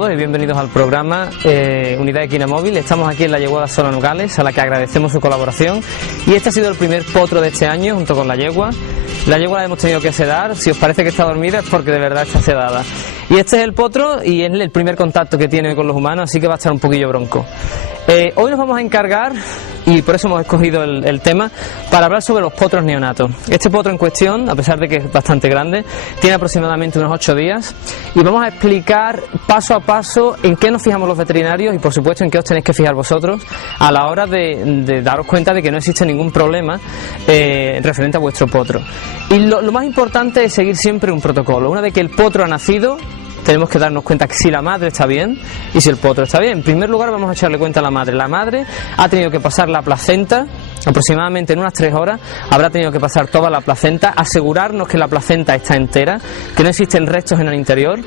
todos y bienvenidos al programa Unidad Equina Móvil. Estamos aquí en la yeguada Sola Nogales, a la que agradecemos su colaboración. Y este ha sido el primer potro de este año, junto con la yegua. La yegua la hemos tenido que sedar. Si os parece que está dormida es porque de verdad está sedada. Y este es el potro y es el primer contacto que tiene con los humanos, así que va a estar un poquillo bronco. Hoy nos vamos a encargar, y por eso hemos escogido el tema, para hablar sobre los potros neonatos. Este potro en cuestión, a pesar de que es bastante grande, tiene aproximadamente unos 8 días y vamos a explicar paso a paso en qué nos fijamos los veterinarios y por supuesto en qué os tenéis que fijar vosotros a la hora de daros cuenta de que no existe ningún problema referente a vuestro potro. Y lo más importante es seguir siempre un protocolo. Una vez que el potro ha nacido, tenemos que darnos cuenta que si la madre está bien y si el potro está bien. En primer lugar vamos a echarle cuenta a la madre. La madre ha tenido que pasar la placenta, aproximadamente en unas 3 horas habrá tenido que pasar toda la placenta, asegurarnos que la placenta está entera, que no existen restos en el interior,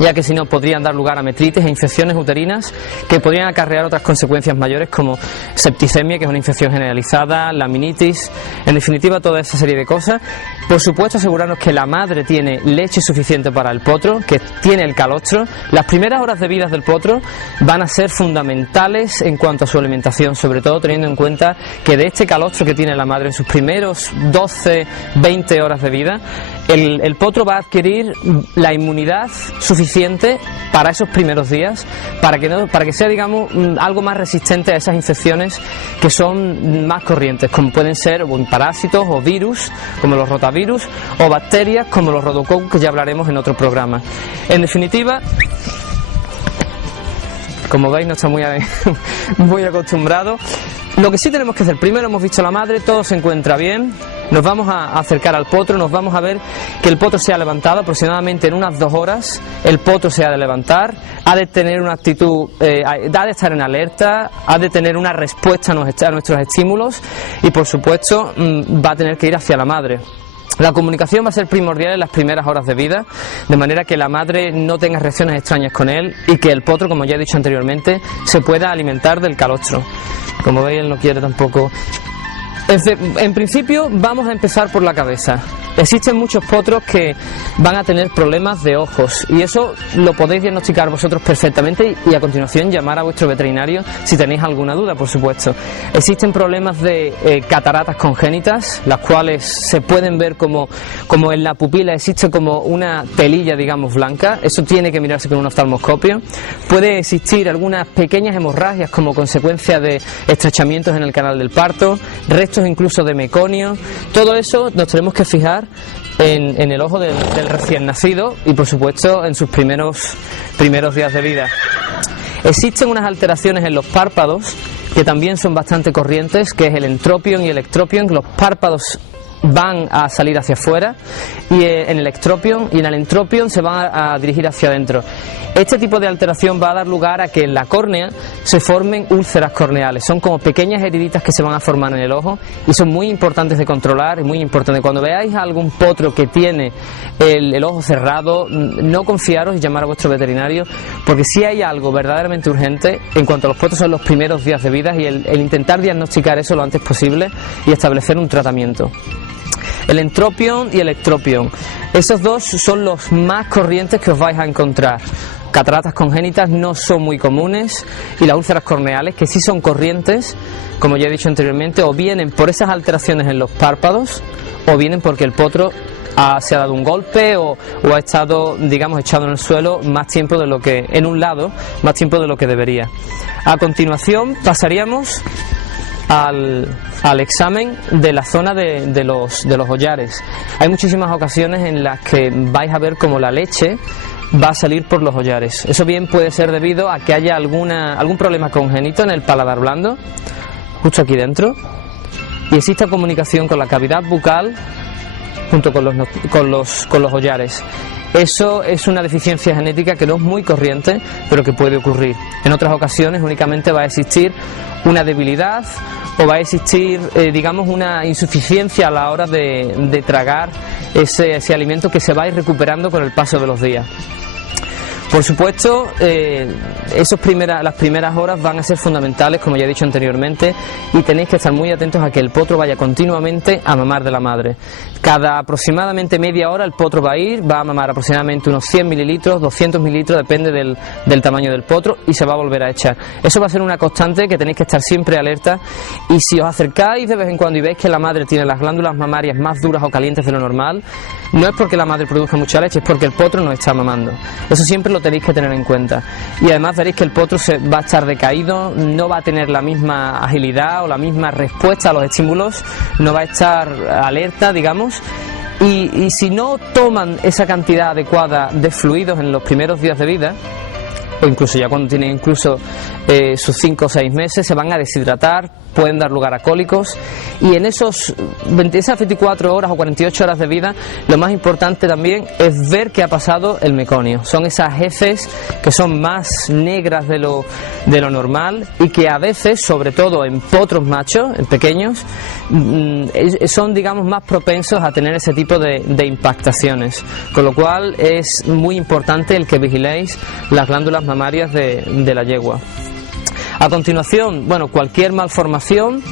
ya que si no podrían dar lugar a metritis e infecciones uterinas que podrían acarrear otras consecuencias mayores como septicemia, que es una infección generalizada, laminitis, en definitiva toda esa serie de cosas. Por supuesto asegurarnos que la madre tiene leche suficiente para el potro, que tiene el calostro. Las primeras horas de vida del potro van a ser fundamentales en cuanto a su alimentación, sobre todo teniendo en cuenta que de este calostro que tiene la madre en sus primeros 12-20 horas de vida, el potro va a adquirir la inmunidad suficiente para esos primeros días, para que sea, digamos, algo más resistente a esas infecciones que son más corrientes, como pueden ser parásitos o virus, como los rotavirus, o bacterias como los rodococcus, que ya hablaremos en otro programa. En definitiva, como veis no está muy acostumbrado. Lo que sí tenemos que hacer, primero hemos visto a la madre, todo se encuentra bien, nos vamos a acercar al potro, nos vamos a ver que el potro se ha levantado aproximadamente en unas 2 horas, el potro se ha de levantar, ha de tener una actitud, ha de estar en alerta, ha de tener una respuesta a nuestros estímulos y por supuesto va a tener que ir hacia la madre. La comunicación va a ser primordial en las primeras horas de vida, de manera que la madre no tenga reacciones extrañas con él y que el potro, como ya he dicho anteriormente, se pueda alimentar del calostro. Como veis, él no quiere tampoco. En principio vamos a empezar por la cabeza. Existen muchos potros que van a tener problemas de ojos y eso lo podéis diagnosticar vosotros perfectamente y a continuación llamar a vuestro veterinario si tenéis alguna duda, por supuesto. Existen problemas de cataratas congénitas, las cuales se pueden ver como en la pupila existe como una pelilla, digamos, blanca. Eso tiene que mirarse con un oftalmoscopio. Puede existir algunas pequeñas hemorragias como consecuencia de estrechamientos en el canal del parto, restos incluso de meconio. Todo eso nos tenemos que fijar en el ojo del recién nacido y por supuesto en sus primeros días de vida. Existen unas alteraciones en los párpados que también son bastante corrientes, que es el entropion y el ectropion. Los párpados van a salir hacia afuera y en el ectropion y en el entropion se van a dirigir hacia adentro. Este tipo de alteración va a dar lugar a que en la córnea se formen úlceras corneales. Son como pequeñas heriditas que se van a formar en el ojo y son muy importantes de controlar y muy importantes. Cuando veáis a algún potro que tiene el ojo cerrado, no confiaros y llamar a vuestro veterinario, porque si hay algo verdaderamente urgente en cuanto a los potros son los primeros días de vida y el intentar diagnosticar eso lo antes posible y establecer un tratamiento. El entropion y el ectropion, esos dos son los más corrientes que os vais a encontrar. Cataratas congénitas no son muy comunes y las úlceras corneales, que sí son corrientes, como ya he dicho anteriormente, o vienen por esas alteraciones en los párpados o vienen porque el potro se ha dado un golpe o ha estado, digamos, echado en el suelo más tiempo de lo que, en un lado, más tiempo de lo que debería. A continuación pasaríamos al examen de la zona de los hollares. Hay muchísimas ocasiones en las que vais a ver como la leche va a salir por los hollares. Eso bien puede ser debido a que haya algún problema congénito en el paladar blando, justo aquí dentro, y exista comunicación con la cavidad bucal junto con los hollares. Eso es una deficiencia genética que no es muy corriente, pero que puede ocurrir. En otras ocasiones únicamente va a existir una debilidad o va a existir, digamos, una insuficiencia a la hora de tragar ese alimento que se va a ir recuperando con el paso de los días. Por supuesto, las primeras horas van a ser fundamentales, como ya he dicho anteriormente, y tenéis que estar muy atentos a que el potro vaya continuamente a mamar de la madre. Cada aproximadamente media hora el potro va a mamar aproximadamente unos 100 mililitros, 200 mililitros, depende del tamaño del potro, y se va a volver a echar. Eso va a ser una constante que tenéis que estar siempre alerta, y si os acercáis de vez en cuando y veis que la madre tiene las glándulas mamarias más duras o calientes de lo normal, no es porque la madre produzca mucha leche, es porque el potro no está mamando. Eso siempre lo tenéis que tener en cuenta. Y además veréis que el potro va a estar decaído, no va a tener la misma agilidad o la misma respuesta a los estímulos, no va a estar alerta, digamos. Y si no toman esa cantidad adecuada de fluidos en los primeros días de vida, o incluso ya cuando tienen sus 5 o 6 meses, se van a deshidratar, pueden dar lugar a cólicos, y en esas 24 horas o 48 horas de vida, lo más importante también es ver qué ha pasado el meconio. Son esas heces que son más negras de lo normal, y que a veces, sobre todo en potros machos, en pequeños, son, digamos, más propensos a tener ese tipo de impactaciones, con lo cual es muy importante el que vigiléis las glándulas mamarias de la yegua. A continuación, cualquier malformación,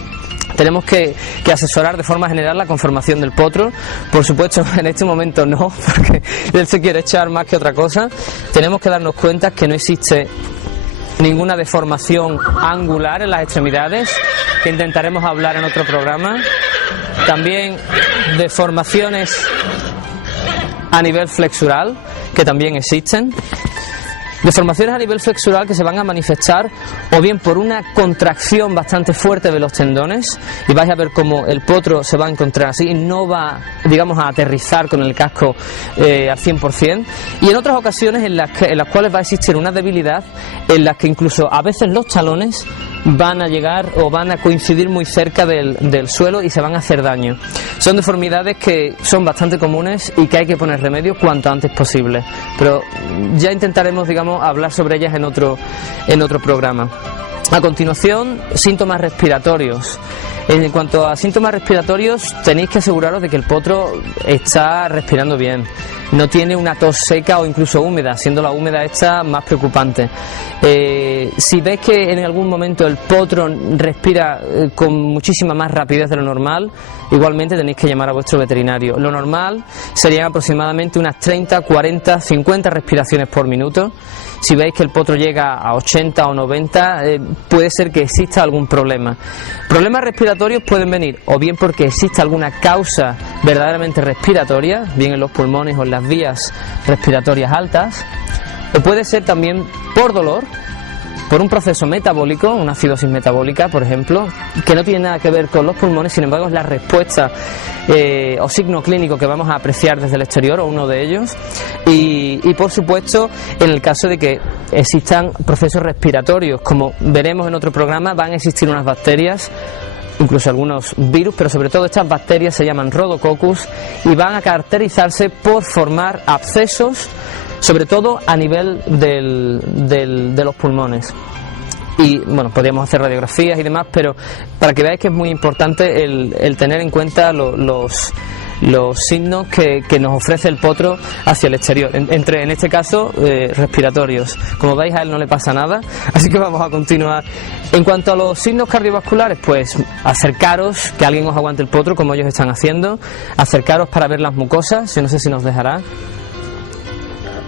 tenemos que asesorar de forma general la conformación del potro. Por supuesto, en este momento no, porque él se quiere echar más que otra cosa. Tenemos que darnos cuenta que no existe ninguna deformación angular en las extremidades, que intentaremos hablar en otro programa. También deformaciones a nivel flexural, que también existen. Deformaciones a nivel flexural que se van a manifestar o bien por una contracción bastante fuerte de los tendones, y vais a ver cómo el potro se va a encontrar así y no va, digamos, a aterrizar con el casco al 100%, y en otras ocasiones en las cuales va a existir una debilidad, en las que incluso a veces los talones van a llegar o van a coincidir muy cerca del suelo y se van a hacer daño. Son deformidades que son bastante comunes y que hay que poner remedio cuanto antes posible, pero ya intentaremos, digamos, hablar sobre ellas en otro programa. A continuación, síntomas respiratorios. En cuanto a síntomas respiratorios, tenéis que aseguraros de que el potro está respirando bien, no tiene una tos seca o incluso húmeda, siendo la húmeda esta más preocupante. Si veis que en algún momento el potro respira con muchísima más rapidez de lo normal, igualmente tenéis que llamar a vuestro veterinario. Lo normal serían aproximadamente unas 30, 40, 50 respiraciones por minuto. Si veis que el potro llega a 80 o 90, puede ser que exista algún problema. Problemas respiratorios pueden venir o bien porque exista alguna causa verdaderamente respiratoria, bien en los pulmones o en las vías respiratorias altas, o puede ser también por dolor, por un proceso metabólico, una acidosis metabólica, por ejemplo, que no tiene nada que ver con los pulmones, sin embargo es la respuesta o signo clínico que vamos a apreciar desde el exterior, o uno de ellos, y por supuesto, en el caso de que existan procesos respiratorios, como veremos en otro programa, van a existir unas bacterias, incluso algunos virus, pero sobre todo estas bacterias se llaman Rhodococcus y van a caracterizarse por formar abscesos, sobre todo a nivel de los pulmones. Y bueno, podríamos hacer radiografías y demás, pero para que veáis que es muy importante el tener en cuenta los signos que nos ofrece el potro hacia el exterior, en este caso respiratorios. Como veis, a él no le pasa nada, así que vamos a continuar. En cuanto a los signos cardiovasculares, pues acercaros, que alguien os aguante el potro como ellos están haciendo, acercaros para ver las mucosas, yo no sé si nos dejará.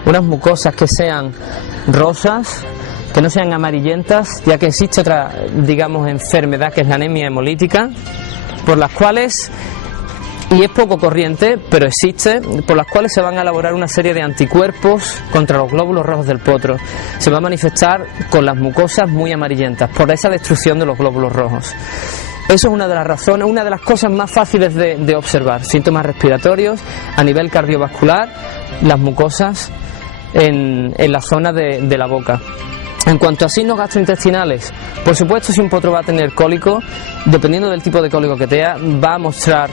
Unas mucosas que sean rosas, que no sean amarillentas, ya que existe otra, digamos, enfermedad que es la anemia hemolítica, por las cuales, y es poco corriente, pero existe, por las cuales se van a elaborar una serie de anticuerpos contra los glóbulos rojos del potro. Se va a manifestar con las mucosas muy amarillentas, por esa destrucción de los glóbulos rojos. Eso es una de las razones, una de las cosas más fáciles de observar. Síntomas respiratorios a nivel cardiovascular, las mucosas en la zona de la boca. En cuanto a signos gastrointestinales, por supuesto, si un potro va a tener cólico, dependiendo del tipo de cólico que tenga, va a mostrar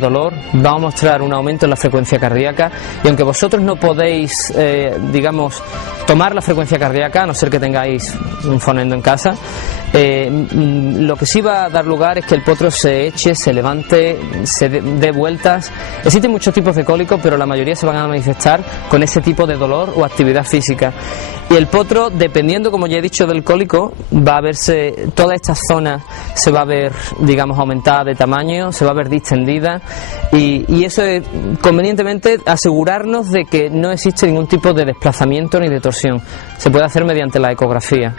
dolor, va a mostrar un aumento en la frecuencia cardíaca, y aunque vosotros no podéis, digamos, tomar la frecuencia cardíaca, a no ser que tengáis un fonendo en casa, Lo que sí va a dar lugar es que el potro se eche, se levante, se dé vueltas. Existen muchos tipos de cólicos, pero la mayoría se van a manifestar con ese tipo de dolor o actividad física. Y el potro, dependiendo, como ya he dicho, del cólico, va a verse, toda esta zona se va a ver, digamos, aumentada de tamaño, se va a ver distendida, y eso es convenientemente asegurarnos de que no existe ningún tipo de desplazamiento ni de torsión. Se puede hacer mediante la ecografía,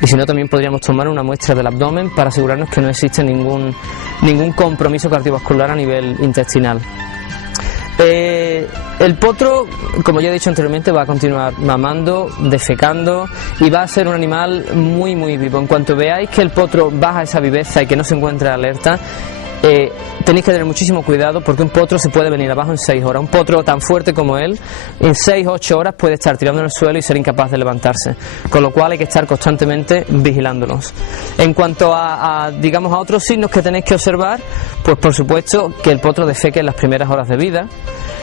y si no, también podríamos tomar una muestra del abdomen para asegurarnos que no existe ningún compromiso cardiovascular a nivel intestinal. El potro, como ya he dicho anteriormente, va a continuar mamando, defecando, y va a ser un animal muy muy vivo. En cuanto veáis que el potro baja esa viveza y que no se encuentra alerta, tenéis que tener muchísimo cuidado, porque un potro se puede venir abajo en 6 horas. Un potro tan fuerte como él, en 6-8 horas puede estar tirando en el suelo y ser incapaz de levantarse, con lo cual hay que estar constantemente vigilándolos. En cuanto digamos, a otros signos que tenéis que observar, pues por supuesto que el potro defeque en las primeras horas de vida.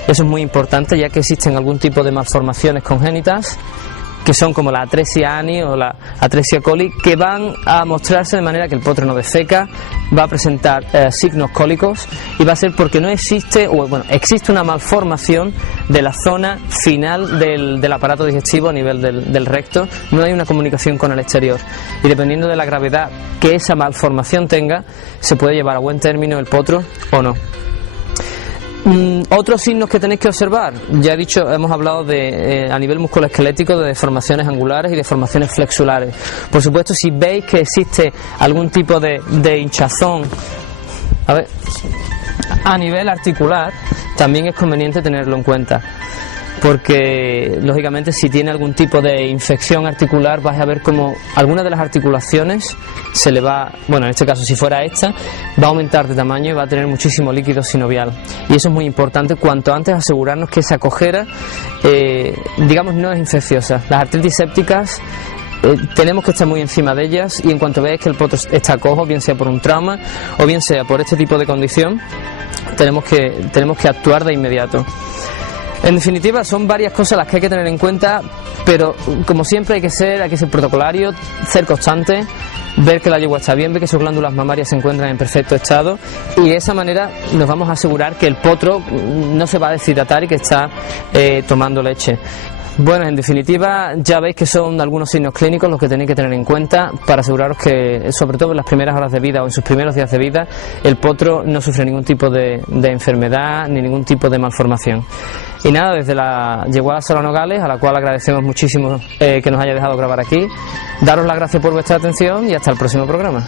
Eso es muy importante, ya que existen algún tipo de malformaciones congénitas, que son como la atresia ani o la atresia coli, que van a mostrarse de manera que el potro no defeca, va a presentar signos cólicos, y va a ser porque no existe, existe una malformación de la zona final del aparato digestivo a nivel del recto. No hay una comunicación con el exterior, y dependiendo de la gravedad que esa malformación tenga, se puede llevar a buen término el potro o no. Otros signos que tenéis que observar, ya he dicho, hemos hablado de a nivel musculoesquelético, de deformaciones angulares y deformaciones flexulares. Por supuesto, si veis que existe algún tipo de hinchazón a nivel articular, también es conveniente tenerlo en cuenta, porque lógicamente si tiene algún tipo de infección articular, vais a ver como alguna de las articulaciones se le va, en este caso si fuera esta, va a aumentar de tamaño y va a tener muchísimo líquido sinovial, y eso es muy importante. Cuanto antes asegurarnos que esa cojera digamos no es infecciosa. Las artritis sépticas tenemos que estar muy encima de ellas, y en cuanto veáis que el potro está cojo, bien sea por un trauma o bien sea por este tipo de condición, tenemos que actuar de inmediato. En definitiva, son varias cosas las que hay que tener en cuenta, pero como siempre hay que ser protocolario, ser constante, ver que la yegua está bien, ver que sus glándulas mamarias se encuentran en perfecto estado, y de esa manera nos vamos a asegurar que el potro no se va a deshidratar y que está tomando leche. Bueno, en definitiva, ya veis que son algunos signos clínicos los que tenéis que tener en cuenta para aseguraros que, sobre todo en las primeras horas de vida o en sus primeros días de vida, el potro no sufre ningún tipo de enfermedad ni ningún tipo de malformación. Y nada, desde la yeguada Solano Gales, a la cual agradecemos muchísimo que nos haya dejado grabar aquí, daros las gracias por vuestra atención y hasta el próximo programa.